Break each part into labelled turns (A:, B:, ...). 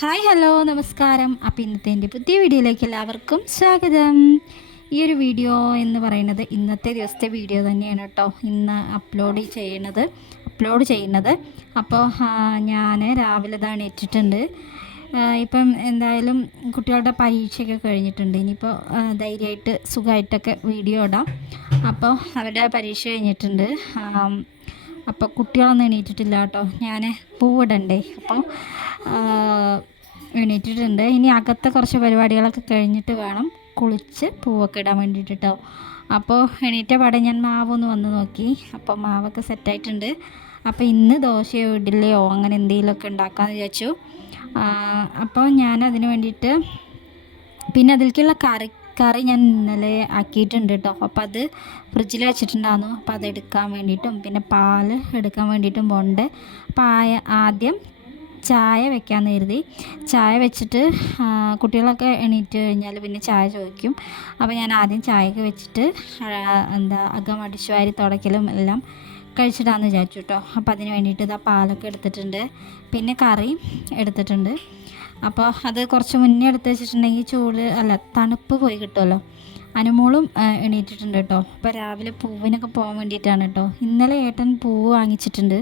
A: Hi hello നമസ്കാരം. അപ്പോൾ ഇന്നത്തെ എന്റെ പുതിയ വീഡിയോയിലേക്ക് എല്ലാവർക്കും സ്വാഗതം. ഈ ഒരു വീഡിയോ എന്ന് പറയുന്നത് ഇന്നത്തെ ദിവസത്തെ വീഡിയോ തന്നെയാണ് കേട്ടോ. ഇന്ന് അപ്ലോഡ് ചെയ്യണത് അപ്ലോഡ് ചെയ്യുന്നത്. അപ്പോൾ ഞാൻ രാവിലെ ഇതാണ് ഇട്ടിട്ടുണ്ട് ഇപ്പം എന്തായാലും കുട്ടികളുടെ പരീക്ഷയൊക്കെ കഴിഞ്ഞിട്ടുണ്ട്. ഇനിയിപ്പോൾ ധൈര്യമായിട്ട് സുഖമായിട്ടൊക്കെ വീഡിയോ ഇടാം. അപ്പോൾ അവരുടെ പരീക്ഷ കഴിഞ്ഞിട്ടുണ്ട്. അപ്പോൾ കുട്ടികളൊന്നും എണീറ്റിട്ടില്ല കേട്ടോ. ഞാൻ പൂവിടണ്ടേ. അപ്പോൾ എണീറ്റിട്ടുണ്ട്. ഇനി അകത്തെ കുറച്ച് പരിപാടികളൊക്കെ കഴിഞ്ഞിട്ട് വേണം കുളിച്ച് പൂവൊക്കെ ഇടാൻ വേണ്ടിയിട്ട് അപ്പോൾ എണീറ്റ പാടെ ഞാൻ മാവൊന്ന് വന്ന് നോക്കി. അപ്പോൾ മാവൊക്കെ സെറ്റായിട്ടുണ്ട്. അപ്പോൾ ഇന്ന് ദോശയോ ഇഡ്ഡലിയോ അങ്ങനെ എന്തെങ്കിലുമൊക്കെ ഉണ്ടാക്കാമെന്ന് വിചാരിച്ചു. അപ്പോൾ ഞാൻ അതിന് വേണ്ടിയിട്ട് പിന്നെ അതിലേക്കുള്ള കറി കറി ഞാൻ ഇന്നലെ ആക്കിയിട്ടുണ്ട് കേട്ടോ അപ്പോൾ അത് ഫ്രിഡ്ജിൽ വെച്ചിട്ടുണ്ടായിരുന്നു. അപ്പോൾ അത് എടുക്കാൻ വേണ്ടിയിട്ടും പിന്നെ പാൽ എടുക്കാൻ വേണ്ടിയിട്ടും പോണ്ട് അപ്പോൾ ആദ്യം ചായ വെക്കാമെന്ന് കരുതി. ചായ വെച്ചിട്ട് കുട്ടികളൊക്കെ എണീറ്റ് കഴിഞ്ഞാൽ പിന്നെ ചായ ചോദിക്കും. അപ്പോൾ ഞാൻ ആദ്യം ചായയൊക്കെ വെച്ചിട്ട് എന്താ അകം അടിച്ചു വാരി തുടയ്ക്കലും എല്ലാം കഴിച്ചിട്ടാന്ന് വിചാരിച്ചു കേട്ടോ അപ്പോൾ അതിന് വേണ്ടിയിട്ട് ഇതാ പാലൊക്കെ എടുത്തിട്ടുണ്ട്. പിന്നെ കറി എടുത്തിട്ടുണ്ട്. അപ്പോൾ അത് കുറച്ച് മുന്നേ എടുത്ത് വെച്ചിട്ടുണ്ടെങ്കിൽ ചൂട് അല്ല തണുപ്പ് പോയി കിട്ടുമല്ലോ. അനുമോളും എണീറ്റിട്ടുണ്ട് കേട്ടോ. അപ്പോൾ രാവിലെ പൂവിനൊക്കെ പോകാൻ വേണ്ടിയിട്ടാണ് കേട്ടോ. ഇന്നലെ ഏട്ടൻ പൂവ് വാങ്ങിച്ചിട്ടുണ്ട്.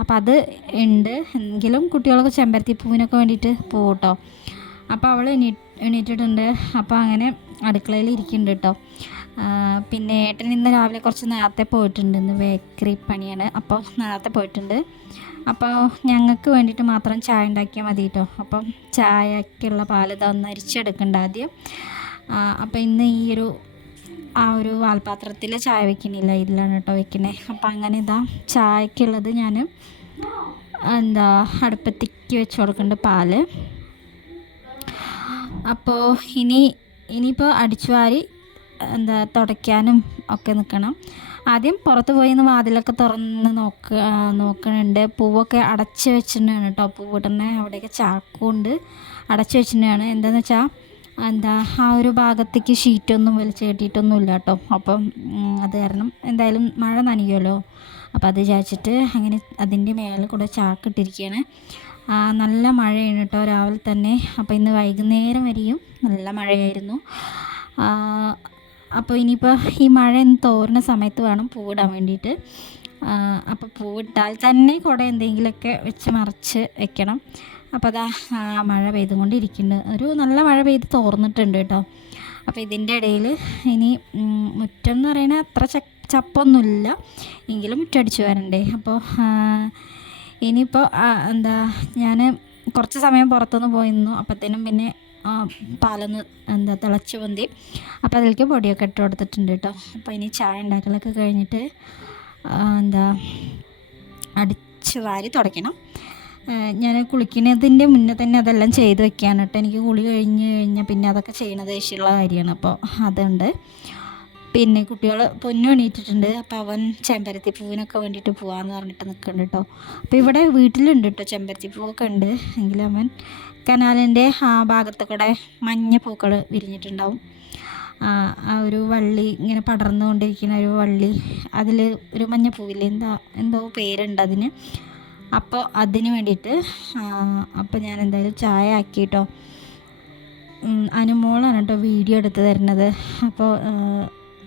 A: അപ്പോൾ അത് ഉണ്ട്. എങ്കിലും കുട്ടികളൊക്കെ ചെമ്പരത്തി പൂവിനൊക്കെ വേണ്ടിയിട്ട് പോകും കേട്ടോ. അപ്പോൾ അവൾ എണീ എണീറ്റിട്ടുണ്ട്. അപ്പോൾ അങ്ങനെ അടുക്കളയിൽ ഇരിക്കുന്നുണ്ട് കേട്ടോ. പിന്നെ ഏട്ടൻ ഇന്ന് രാവിലെ കുറച്ച് നേരത്തെ പോയിട്ടുണ്ട്. ഇന്ന് ബേക്കറി പണിയാണ്. അപ്പോൾ നേരത്തെ പോയിട്ടുണ്ട്. അപ്പോൾ ഞങ്ങൾക്ക് വേണ്ടിയിട്ട് മാത്രം ചായ ഉണ്ടാക്കിയാൽ മതി കേട്ടോ അപ്പം ചായക്കുള്ള പാൽ ഇതാ അരിച്ചെടുക്കേണ്ട ആദ്യം. അപ്പോൾ ഇന്ന് ഈ ഒരു ആ ഒരു വാൽപാത്രത്തിൽ ചായ വെക്കണില്ല. ഇതിലാണ് കേട്ടോ വെക്കണേ. അപ്പം അങ്ങനെ ഇതാ ചായക്കുള്ളത് ഞാൻ എന്താ അടുപ്പത്തേക്ക് വെച്ച് കൊടുക്കുന്നുണ്ട് പാൽ. അപ്പോൾ ഇനി ഇനിയിപ്പോൾ അടിച്ചു വാരി എന്താ തുടയ്ക്കാനും ഒക്കെ നിൽക്കണം. ആദ്യം പുറത്ത് പോയി ഒന്ന് വാതിലൊക്കെ തുറന്ന് നോക്ക നോക്കണുണ്ട്. പൂവൊക്കെ അടച്ചു വെച്ചിട്ടുണ്ടാണ് കേട്ടോ. പൂവിടണ അവിടെയൊക്കെ ചാക്കുകൊണ്ട് അടച്ചു വെച്ചിട്ടുണ്ടാണ്. എന്താണെന്ന് വെച്ചാൽ എന്താ ആ ഒരു ഭാഗത്തേക്ക് ഷീറ്റൊന്നും വലിച്ചു കെട്ടിയിട്ടൊന്നും ഇല്ല കേട്ടോ. അപ്പം അത് കാരണം എന്തായാലും മഴ നനയുമല്ലോ അപ്പം അത് വിചാരിച്ചിട്ട് അങ്ങനെ അതിന്റെ മേലെ കൂടെ ചാക്കിട്ടിരിക്കുകയാണ്. നല്ല മഴയാണ് കേട്ടോ രാവിലെ തന്നെ. അപ്പോൾ ഇന്ന് വൈകുന്നേരം വരെയും നല്ല മഴയായിരുന്നു. അപ്പോൾ ഇനിയിപ്പോൾ ഈ മഴ ഒന്ന് തോരുന്ന സമയത്ത് വേണം പൂവിടാൻ വേണ്ടിയിട്ട്. അപ്പോൾ പൂവിട്ടാൽ തന്നെ കുട എന്തെങ്കിലുമൊക്കെ വെച്ച് മറിച്ച് വെക്കണം. അപ്പോൾ അതാ മഴ പെയ്തുകൊണ്ടിരിക്കുന്നുണ്ട് ഒരു നല്ല മഴ പെയ്ത് തോർന്നിട്ടുണ്ട് കേട്ടോ. അപ്പോൾ ഇതിന്റെ ഇടയിൽ ഇനി മുറ്റം എന്ന് പറയുന്നത് അത്ര ച ചപ്പൊന്നുമില്ല. എങ്കിലും മുറ്റടിച്ച് വരണ്ടേ. അപ്പോൾ ഇനിയിപ്പോൾ എന്താ ഞാൻ കുറച്ച് സമയം പുറത്തുനിന്ന് പോയിരുന്നു. അപ്പോഴത്തേനും പിന്നെ പാലൊന്ന് എന്താ തിളച്ച് പൊന്തി. അപ്പോൾ അതിലേക്ക് പൊടിയൊക്കെ ഇട്ട് കൊടുത്തിട്ടുണ്ട് കേട്ടോ. അപ്പോൾ ഇനി ചായ ഉണ്ടാക്കലൊക്കെ കഴിഞ്ഞിട്ട് എന്താ അടിച്ച് വാരി തുടയ്ക്കണം. ഞാൻ കുളിക്കുന്നതിന്റെ മുന്നേ തന്നെ അതെല്ലാം ചെയ്ത് വെക്കാനിട്ട് എനിക്ക് കുളി കഴിഞ്ഞ് കഴിഞ്ഞാൽ പിന്നെ അതൊക്കെ ചെയ്യണത് ദേഷ്യമുള്ള കാര്യമാണ്. അപ്പോൾ അതുണ്ട്. പിന്നെ കുട്ടികൾ പൊന്നു എണീറ്റിട്ടുണ്ട്. അപ്പോൾ അവൻ ചെമ്പരത്തി പൂവിനൊക്കെ വേണ്ടിയിട്ട് പോവാന്ന് പറഞ്ഞിട്ട് നിൽക്കുന്നുണ്ട് കേട്ടോ. അപ്പോൾ ഇവിടെ വീട്ടിലുണ്ട് കേട്ടോ ചെമ്പരത്തി പൂവൊക്കെ ഉണ്ട്. എങ്കിലും അവൻ കനാലിന്റെ ആ ഭാഗത്ത് കൂടെ മഞ്ഞ പൂക്കൾ വിരിഞ്ഞിട്ടുണ്ടാവും. ആ ഒരു വള്ളി ഇങ്ങനെ പടർന്നുകൊണ്ടിരിക്കുന്ന ഒരു വള്ളി. അതിൽ ഒരു മഞ്ഞ പൂവില്ലേ? എന്താ എന്തോ പേരുണ്ട് അതിന്. അപ്പോൾ അതിന് വേണ്ടിയിട്ട് അപ്പോൾ ഞാൻ എന്തായാലും ചായ ആക്കി കേട്ടോ. അനുമോളാണ് കേട്ടോ വീഡിയോ എടുത്ത് തരുന്നത്. അപ്പോൾ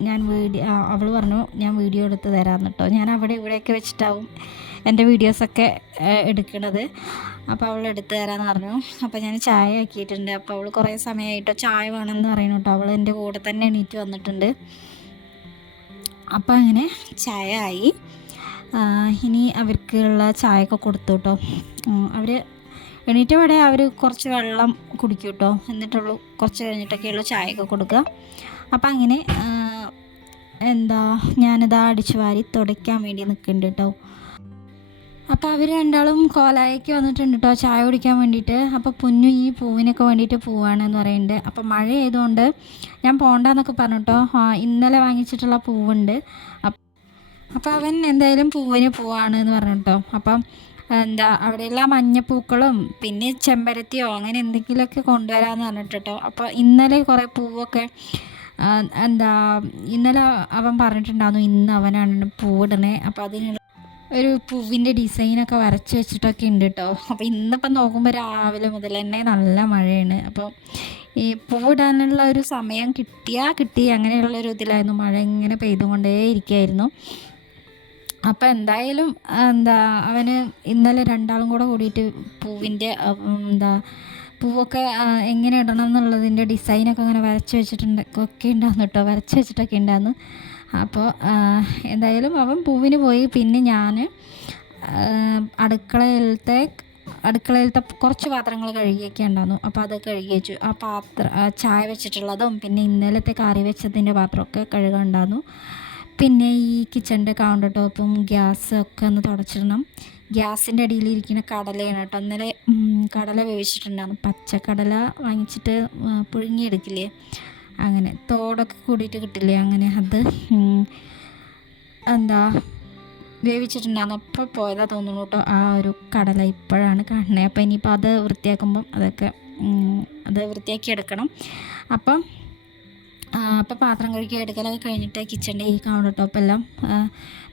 A: ഞാൻ വീഡിയോ അവൾ പറഞ്ഞു ഞാൻ വീഡിയോ എടുത്ത് തരാം കേട്ടോ ഞാൻ അവിടെ ഇവിടെയൊക്കെ വെച്ചിട്ടാവും എന്റെ വീഡിയോസൊക്കെ എടുക്കണത്. അപ്പോൾ അവൾ എടുത്ത് തരാമെന്ന് പറഞ്ഞു. അപ്പോൾ ഞാൻ ചായ ആക്കിയിട്ടുണ്ട്. അപ്പോൾ അവൾ കുറേ സമയമായിട്ടോ ചായ വേണമെന്ന് പറയുന്നു കേട്ടോ അവൾ എന്റെ കൂടെ തന്നെ എണീറ്റ് വന്നിട്ടുണ്ട്. അപ്പോൾ അങ്ങനെ ചായ ആയി. ഇനി അവർക്കുള്ള ചായയൊക്കെ കൊടുത്തു കേട്ടോ അവർ എണീറ്റ പാടെ അവർ കുറച്ച് വെള്ളം കുടിക്കും കേട്ടോ എന്നിട്ടുള്ളൂ കുറച്ച് കഴിഞ്ഞിട്ടൊക്കെയുള്ള ചായയൊക്കെ കൊടുക്കുക അപ്പം അങ്ങനെ എന്താ ഞാനിതാ അടിച്ചു വാരി തുടയ്ക്കാൻ വേണ്ടി നിൽക്കുന്നുണ്ട് കേട്ടോ അപ്പോൾ അവർ രണ്ടാളും കോലായിക്ക് വന്നിട്ടുണ്ട് കേട്ടോ ചായ കുടിക്കാൻ വേണ്ടിയിട്ട്. അപ്പോൾ പുന്നു ഈ പൂവിനൊക്കെ വേണ്ടിയിട്ട് പോവാണെന്ന് പറയുന്നുണ്ട്. അപ്പോൾ മഴ ആയതുകൊണ്ട് ഞാൻ പോണ്ടെന്നൊക്കെ പറഞ്ഞു കേട്ടോ ഇന്നലെ വാങ്ങിച്ചിട്ടുള്ള പൂവുണ്ട്. അപ്പം അപ്പോൾ അവൻ എന്തായാലും പൂവിന് പോവാണ് എന്ന് പറഞ്ഞു കേട്ടോ അപ്പം എന്താ അവിടെയുള്ള മഞ്ഞപ്പൂക്കളും പിന്നെ ചെമ്പരത്തിയോ അങ്ങനെ എന്തെങ്കിലുമൊക്കെ കൊണ്ടുവരാമെന്ന് പറഞ്ഞിട്ട് കേട്ടോ അപ്പോൾ ഇന്നലെ കുറേ പൂവൊക്കെ എന്താ ഇന്നലെ അവൻ പറഞ്ഞിട്ടുണ്ടായിരുന്നു ഇന്ന് അവനാണ് പൂവിടണേ അപ്പോൾ അതിനുള്ള ഒരു പൂവിന്റെ ഡിസൈനൊക്കെ വരച്ച് വെച്ചിട്ടൊക്കെ ഉണ്ട് കേട്ടോ അപ്പോൾ ഇന്നിപ്പം നോക്കുമ്പോൾ രാവിലെ മുതൽ തന്നെ നല്ല മഴയാണ്. അപ്പോൾ ഈ പൂവിടാനുള്ള ഒരു സമയം കിട്ടിയാൽ കിട്ടി. അങ്ങനെയുള്ള ഒരു ഇതിലായിരുന്നു. മഴ ഇങ്ങനെ പെയ്തുകൊണ്ടേ ഇരിക്കുകയായിരുന്നു അപ്പോൾ എന്തായാലും എന്താ അവന് ഇന്നലെ രണ്ടാളും കൂടെ കൂടിയിട്ട് പൂവിന്റെ എന്താ പൂവൊക്കെ എങ്ങനെ ഇടണം എന്നുള്ളതിന്റെ ഡിസൈനൊക്കെ അങ്ങനെ വരച്ച് വെച്ചിട്ടുണ്ട്. ഒക്കെ ഉണ്ടായിരുന്നു കേട്ടോ. വരച്ച് വെച്ചിട്ടൊക്കെ ഉണ്ടായിരുന്നു. അപ്പോൾ എന്തായാലും അവൻ പൂവിന് പോയി. പിന്നെ ഞാൻ അടുക്കളയിലത്തെ അടുക്കളയിലത്തെ കുറച്ച് പാത്രങ്ങൾ കഴുകിയൊക്കെ ഉണ്ടായിരുന്നു. അപ്പോൾ അത് കഴുകി വെച്ചു. ആ പാത്രം ചായ വെച്ചിട്ടുള്ളതും പിന്നെ ഇന്നലത്തെ കറി വെച്ചതിന്റെ പാത്രമൊക്കെ കഴുകാനുണ്ടായിരുന്നു പിന്നെ ഈ കിച്ചണിന്റെ കൗണ്ടർ ടോപ്പും ഗ്യാസും ഒക്കെ ഒന്ന് തുടച്ചിടണം. ഗ്യാസിന്റെ അടിയിലിരിക്കുന്ന കടലയാണ് കേട്ടോ. ഇന്നലെ കടല വേവിച്ചിട്ടുണ്ടായിരുന്നു. പച്ചക്കടല വാങ്ങിച്ചിട്ട് പുഴുങ്ങിയെടുക്കില്ലേ? അങ്ങനെ തോടൊക്കെ കൂടിയിട്ട് കിട്ടില്ലേ? അങ്ങനെ അത് എന്താ വേവിച്ചിട്ടുണ്ടായിരുന്നു. അപ്പോൾ പോയതാ തോന്നുന്നു കേട്ടോ ആ ഒരു കടല ഇപ്പോഴാണ് കാണുന്നത്. അപ്പോൾ ഇനിയിപ്പോൾ അത് വൃത്തിയാക്കുമ്പം അതൊക്കെ അത് വൃത്തിയാക്കി എടുക്കണം അപ്പം അപ്പോൾ പാത്രം കഴുകി എടുക്കലൊക്കെ കഴിഞ്ഞിട്ട് കിച്ചണിന്റെ ഈ കൗണ്ടർ ടോപ്പെല്ലാം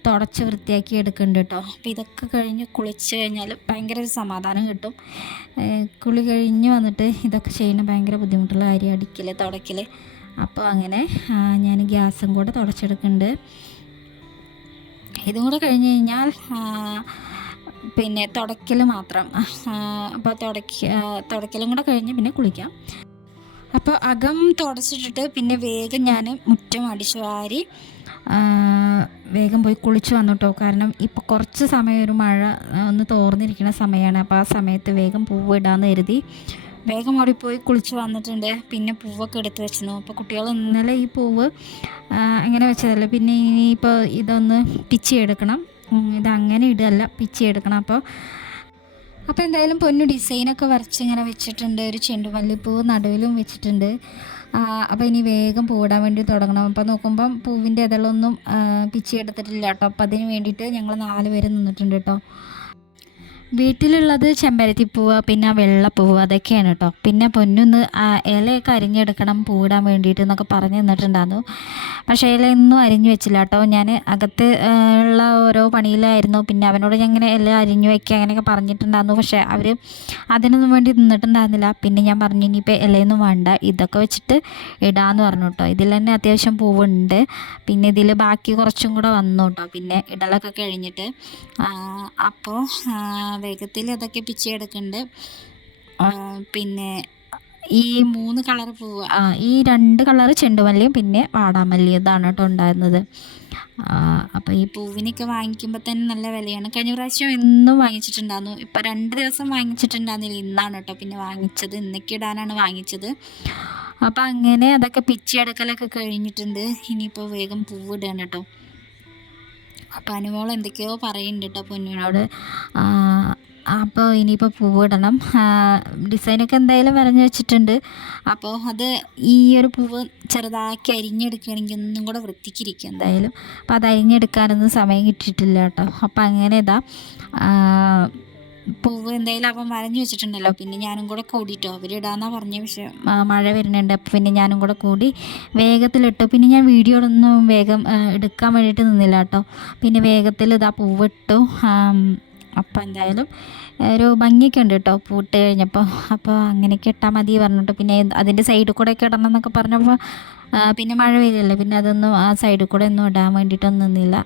A: തുടച്ച് വൃത്തിയാക്കി എടുക്കുന്നുണ്ട് കേട്ടോ അപ്പോൾ ഇതൊക്കെ കഴിഞ്ഞ് കുളിച്ച് കഴിഞ്ഞാൽ ഭയങ്കര ഒരു സമാധാനം കിട്ടും. കുളി കഴിഞ്ഞ് വന്നിട്ട് ഇതൊക്കെ ചെയ്യുന്ന ഭയങ്കര ബുദ്ധിമുട്ടുള്ള കാര്യം അടിക്കൽ തുടയ്ക്കൽ അപ്പോൾ അങ്ങനെ ഞാൻ ഗ്യാസും കൂടെ തുടച്ചെടുക്കുന്നുണ്ട് ഇതും കൂടെ കഴിഞ്ഞ് കഴിഞ്ഞാൽ പിന്നെ തുടയ്ക്കൽ മാത്രം. അപ്പോൾ തുടയ്ക്ക തുടയ്ക്കലും കൂടെ കഴിഞ്ഞ് പിന്നെ കുളിക്കാം. അപ്പോൾ അകം തുടച്ചിട്ടിട്ട് പിന്നെ വേഗം ഞാൻ മുറ്റം അടിച്ചു വാരി വേഗം പോയി കുളിച്ചു വന്നു കേട്ടോ കാരണം ഇപ്പോൾ കുറച്ച് സമയം ഒരു മഴ ഒന്ന് തോർന്നിരിക്കുന്ന സമയമാണ് അപ്പോൾ ആ സമയത്ത് വേഗം പൂവ് ഇടാമെന്ന് കരുതി വേഗം ഓടിപ്പോയി കുളിച്ച് വന്നിട്ടുണ്ട്. പിന്നെ പൂവൊക്കെ എടുത്ത് വെച്ചിരുന്നു. അപ്പോൾ കുട്ടികൾ ഇന്നലെ ഈ പൂവ് അങ്ങനെ വെച്ചതല്ല? പിന്നെ ഇനിയിപ്പോൾ ഇതൊന്ന് പിച്ചി എടുക്കണം. ഇത് അങ്ങനെ ഇടല്ല പിച്ചി എടുക്കണം. അപ്പോൾ അപ്പോൾ എന്തായാലും പൊന്നു ഡിസൈനൊക്കെ വരച്ച് ഇങ്ങനെ വെച്ചിട്ടുണ്ട്. ഒരു ചെണ്ടുമല്ലിപ്പൂ നടുവിലും വെച്ചിട്ടുണ്ട്. അപ്പോൾ ഇനി വേഗം പോടാൻ വേണ്ടി തുടങ്ങണം. അപ്പോൾ നോക്കുമ്പം പൂവിന്റെ ഇതളൊന്നും പിച്ചി എടുത്തിട്ടില്ല കേട്ടോ. അപ്പോൾ അതിന് വേണ്ടിയിട്ട് ഞങ്ങൾ നാല് പേര് നിന്നിട്ടുണ്ട് കേട്ടോ. വീട്ടിലുള്ളത് ചെമ്പരത്തി ചെമ്പരത്തിപ്പൂവ് പിന്നെ വെള്ളപ്പൂവ് അതൊക്കെയാണ് കേട്ടോ. പിന്നെ പൊന്നൊന്ന് ഇലയൊക്കെ അരിഞ്ഞെടുക്കണം പൂവിടാൻ വേണ്ടിയിട്ട് എന്നൊക്കെ പറഞ്ഞു തന്നിട്ടുണ്ടായിരുന്നു പക്ഷേ ഇലയൊന്നും അരിഞ്ഞു വെച്ചില്ല കേട്ടോ. ഞാൻ അകത്ത് ഉള്ള ഓരോ പണിയിലായിരുന്നു. പിന്നെ അവനോട് ഞാൻ ഇങ്ങനെ ഇല അരിഞ്ഞു വയ്ക്കുക അങ്ങനെയൊക്കെ പറഞ്ഞിട്ടുണ്ടായിരുന്നു. പക്ഷേ അവർ അതിനൊന്നും വേണ്ടി നിന്നിട്ടുണ്ടായിരുന്നില്ല. പിന്നെ ഞാൻ പറഞ്ഞു ഇനിയിപ്പോൾ ഇലയൊന്നും വേണ്ട. ഇതൊക്കെ വെച്ചിട്ട് ഇടാമെന്ന് പറഞ്ഞു കേട്ടോ. ഇതിൽ തന്നെ അത്യാവശ്യം പൂവുണ്ട്. പിന്നെ ഇതിൽ ബാക്കി കുറച്ചും കൂടെ വന്നു കേട്ടോ. പിന്നെ ഇടലൊക്കെ കഴിഞ്ഞിട്ട് അപ്പോൾ വേഗത്തിൽ അതൊക്കെ പിച്ചെടുക്കുന്നുണ്ട് പിന്നെ ഈ മൂന്ന് കളർ പൂവ് ആ ഈ രണ്ട് കളർ ചെണ്ടുമല്ലിയും പിന്നെ വാടാമല്ലി ഇതാണ് കേട്ടോ ഉണ്ടായിരുന്നത്. അപ്പോൾ ഈ പൂവിനൊക്കെ വാങ്ങിക്കുമ്പോൾ തന്നെ നല്ല വിലയാണ്. കഴിഞ്ഞ പ്രാവശ്യം എന്നും വാങ്ങിച്ചിട്ടുണ്ടായിരുന്നു. ഇപ്പോൾ രണ്ട് ദിവസം വാങ്ങിച്ചിട്ടുണ്ടായിരുന്നില്ല ഇന്നാണ് കേട്ടോ പിന്നെ വാങ്ങിച്ചത്. ഇന്നൊക്കെ ഇടാനാണ് വാങ്ങിച്ചത്. അപ്പോൾ അങ്ങനെ അതൊക്കെ പിച്ചെടുക്കലൊക്കെ കഴിഞ്ഞിട്ടുണ്ട്. ഇനിയിപ്പോൾ വേഗം പൂവ് ഇടാണ് കേട്ടോ. അപ്പോൾ അനുമോൾ എന്തൊക്കെയോ പറയുന്നുണ്ട് കേട്ടോ പൊന്നിനോട് അപ്പോൾ ഇനിയിപ്പോൾ പൂവിടണം. ഡിസൈനൊക്കെ എന്തായാലും വരഞ്ഞു വെച്ചിട്ടുണ്ട്. അപ്പോൾ അത് ഈ ഒരു പൂവ് ചെറുതാക്കി അരിഞ്ഞെടുക്കുകയാണെങ്കിൽ ഒന്നും കൂടെ വൃത്തിക്കിരിക്കും എന്തായാലും. അപ്പോൾ അത് അരിഞ്ഞെടുക്കാനൊന്നും സമയം കിട്ടിയിട്ടില്ല കേട്ടോ അപ്പോൾ അങ്ങനെ ഇതാ പൂവ് എന്തായാലും അപ്പം വരഞ്ഞു വെച്ചിട്ടുണ്ടല്ലോ. പിന്നെ ഞാനും കൂടെ കൂടിയിട്ടോ ഇടാന്നാ പറഞ്ഞ പക്ഷേ മഴ വരുന്നുണ്ട്. അപ്പോൾ പിന്നെ ഞാനും കൂടെ കൂടി വേഗത്തിലിട്ടു. പിന്നെ ഞാൻ വീഡിയോ ഒന്നും വേഗം എടുക്കാൻ വേണ്ടിയിട്ട് നിന്നില്ല കേട്ടോ. പിന്നെ വേഗത്തിൽ ഇതാ പൂവിട്ടു. അപ്പോൾ എന്തായാലും ഒരു ഭംഗിയൊക്കെ ഉണ്ട് കേട്ടോ പൂട്ട് കഴിഞ്ഞപ്പോൾ അപ്പോൾ അങ്ങനെയൊക്കെ ഇട്ടാൽ മതി പറഞ്ഞിട്ട്. പിന്നെ അതിന്റെ സൈഡിൽ കൂടെയൊക്കെ ഇടണം എന്നൊക്കെ പറഞ്ഞപ്പോൾ പിന്നെ മഴ പെയ്യല്ലേ പിന്നെ അതൊന്നും ആ സൈഡിൽ കൂടെ ഒന്നും ഇടാൻ വേണ്ടിയിട്ടൊന്നും നിന്നില്ല.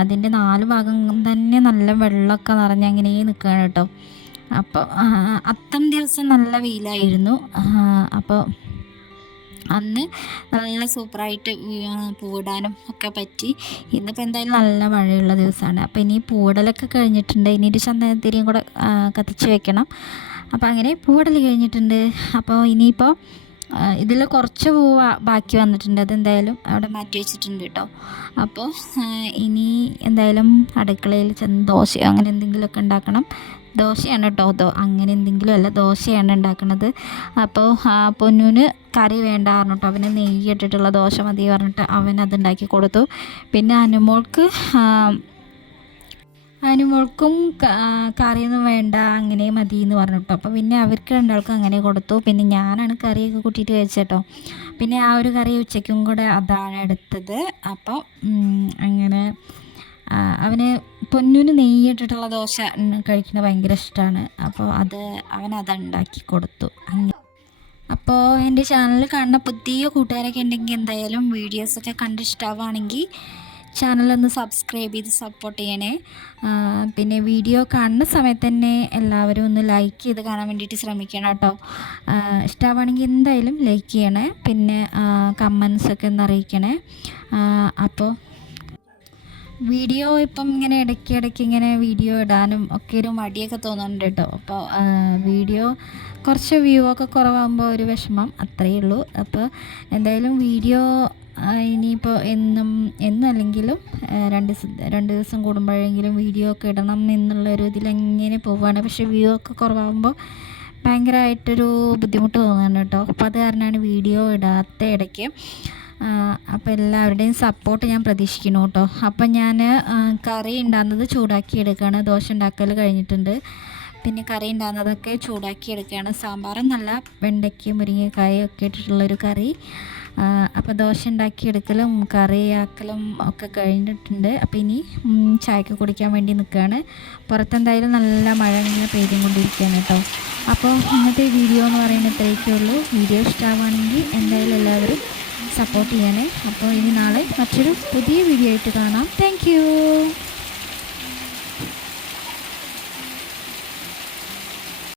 A: അതിന്റെ നാല് ഭാഗം തന്നെ നല്ല വെള്ളമൊക്കെ നിറഞ്ഞ് അങ്ങനെ നിൽക്കുകയാണ് കേട്ടോ. അപ്പോൾ അത്തം ദിവസം നല്ല വെയിലായിരുന്നു. അപ്പോൾ അന്ന് നല്ല സൂപ്പറായിട്ട് പൂവിടാനും ഒക്കെ പറ്റി. ഇന്നിപ്പോൾ എന്തായാലും നല്ല മഴയുള്ള ദിവസമാണ്. അപ്പോൾ ഇനി പൂവിടലൊക്കെ കഴിഞ്ഞിട്ടുണ്ട്. ഇനി ഒരു ചന്ദനത്തിരിയും കൂടെ കത്തിച്ച് വെക്കണം. അപ്പോൾ അങ്ങനെ പൂവിടൽ കഴിഞ്ഞിട്ടുണ്ട്. അപ്പോൾ ഇനിയിപ്പോൾ ഇതിൽ കുറച്ച് പൂവ് ബാക്കി വന്നിട്ടുണ്ട്. അതെന്തായാലും അവിടെ മാറ്റി വെച്ചിട്ടുണ്ട് കേട്ടോ അപ്പോൾ ഇനി എന്തായാലും അടുക്കളയിൽ ചെന്ന് ദോശയോ അങ്ങനെ എന്തെങ്കിലുമൊക്കെ ഉണ്ടാക്കണം. ദോശയാണ് കേട്ടോ ദോ അങ്ങനെ എന്തെങ്കിലും അല്ല ദോശയാണ് ഉണ്ടാക്കുന്നത് അപ്പോൾ പൊന്നൂന് കറി വേണ്ട പറഞ്ഞിട്ട് അവന് നെയ്യ് ഇട്ടിട്ടുള്ള ദോശ മതി പറഞ്ഞിട്ട് അവൻ ഉണ്ടാക്കി കൊടുത്തു. പിന്നെ അനുമോൾക്ക് അനുമോൾക്കും കറിയൊന്നും വേണ്ട അങ്ങനെ മതി എന്ന് പറഞ്ഞിട്ടോ. അപ്പോൾ പിന്നെ അവർക്ക് രണ്ടാൾക്കും അങ്ങനെ കൊടുത്തു. പിന്നെ ഞാനാണ് കറിയൊക്കെ കൂട്ടിയിട്ട് കഴിച്ചേട്ടോ. പിന്നെ ആ ഒരു കറി ഉച്ചയ്ക്കും കൂടെ അതാണ് എടുത്തത്. അപ്പോൾ അങ്ങനെ അവന് പൊന്നുവിന് നെയ്യിട്ടിട്ടുള്ള ദോശ കഴിക്കുന്നത് ഭയങ്കര ഇഷ്ടമാണ്. അപ്പോൾ അത് അവൻ അത് ഉണ്ടാക്കി കൊടുത്തു. അങ്ങനെ അപ്പോൾ എന്റെ ചാനൽ കാണുന്ന പുതിയ കൂട്ടുകാരൊക്കെ ഉണ്ടെങ്കിൽ എന്തായാലും വീഡിയോസൊക്കെ കണ്ട് ഇഷ്ടമാവുകയാണെങ്കിൽ ചാനലൊന്ന് സബ്സ്ക്രൈബ് ചെയ്ത് സപ്പോർട്ട് ചെയ്യണേ. പിന്നെ വീഡിയോ കാണുന്ന സമയത്ത് തന്നെ എല്ലാവരും ഒന്ന് ലൈക്ക് ചെയ്ത് കാണാൻ വേണ്ടിയിട്ട് ശ്രമിക്കണം കേട്ടോ. ഇഷ്ടമാവുകയാണെങ്കിൽ എന്തായാലും ലൈക്ക് ചെയ്യണേ. പിന്നെ കമൻസൊക്കെ ഒന്ന് അറിയിക്കണേ. അപ്പോൾ വീഡിയോ ഇപ്പം ഇങ്ങനെ ഇടയ്ക്ക് ഇടയ്ക്ക് ഇങ്ങനെ വീഡിയോ ഇടാനും ഒക്കെ ഒരു മടിയൊക്കെ തോന്നുന്നുണ്ട് കേട്ടോ. അപ്പോൾ വീഡിയോ കുറച്ച് വ്യൂ ഒക്കെ കുറവാകുമ്പോൾ ഒരു വിഷമം അത്രയേ ഉള്ളൂ അപ്പോൾ എന്തായാലും വീഡിയോ ഇനിയിപ്പോൾ എന്നും എന്നും അല്ലെങ്കിലും രണ്ട് രണ്ട് ദിവസം കൂടുമ്പോഴെങ്കിലും വീഡിയോ ഒക്കെ ഇടണം എന്നുള്ള എന്നുള്ളൊരു ഇതിലെങ്ങനെ പോവുകയാണ് പക്ഷേ വ്യൂ ഒക്കെ കുറവാകുമ്പോൾ ഭയങ്കരമായിട്ടൊരു ബുദ്ധിമുട്ട് തോന്നുന്നുണ്ട് കേട്ടോ. അപ്പോൾ അത് കാരണമാണ് വീഡിയോ ഇടാത്ത ഇടയ്ക്ക് അപ്പോൾ എല്ലാവരുടെയും സപ്പോർട്ട് ഞാൻ പ്രതീക്ഷിക്കുന്നു കേട്ടോ. അപ്പം ഞാൻ കറി ഉണ്ടാകുന്നത് ചൂടാക്കി എടുക്കുകയാണ് ദോശ ഉണ്ടാക്കൽ കഴിഞ്ഞിട്ടുണ്ട്. പിന്നെ കറി ഉണ്ടാകുന്നതൊക്കെ ചൂടാക്കി എടുക്കുകയാണ്. നല്ല വെണ്ടയ്ക്കയും മുരിങ്ങക്കായും ഒക്കെ ഇട്ടിട്ടുള്ളൊരു കറി. അപ്പോൾ ദോശ ഉണ്ടാക്കിയെടുക്കലും കറിയാക്കലും ഒക്കെ കഴിഞ്ഞിട്ടുണ്ട്. അപ്പോൾ ഇനി ചായക്ക് കുടിക്കാൻ വേണ്ടി നിൽക്കുകയാണ് പുറത്തെന്തായാലും നല്ല മഴ ഇങ്ങനെ പെയ്തും കൊണ്ടിരിക്കുകയാണ് കേട്ടോ. അപ്പോൾ ഇന്നത്തെ വീഡിയോ എന്ന് പറയുന്നത് ഇത്രയൊക്കെ ഉള്ളൂ വീഡിയോ ഇഷ്ടമാവുകയാണെങ്കിൽ എന്തായാലും എല്ലാവരും സപ്പോർട്ട് ചെയ്യണേ. അപ്പോൾ ഇനി നാളെ മറ്റൊരു പുതിയ വീഡിയോ ആയിട്ട് കാണാം. താങ്ക്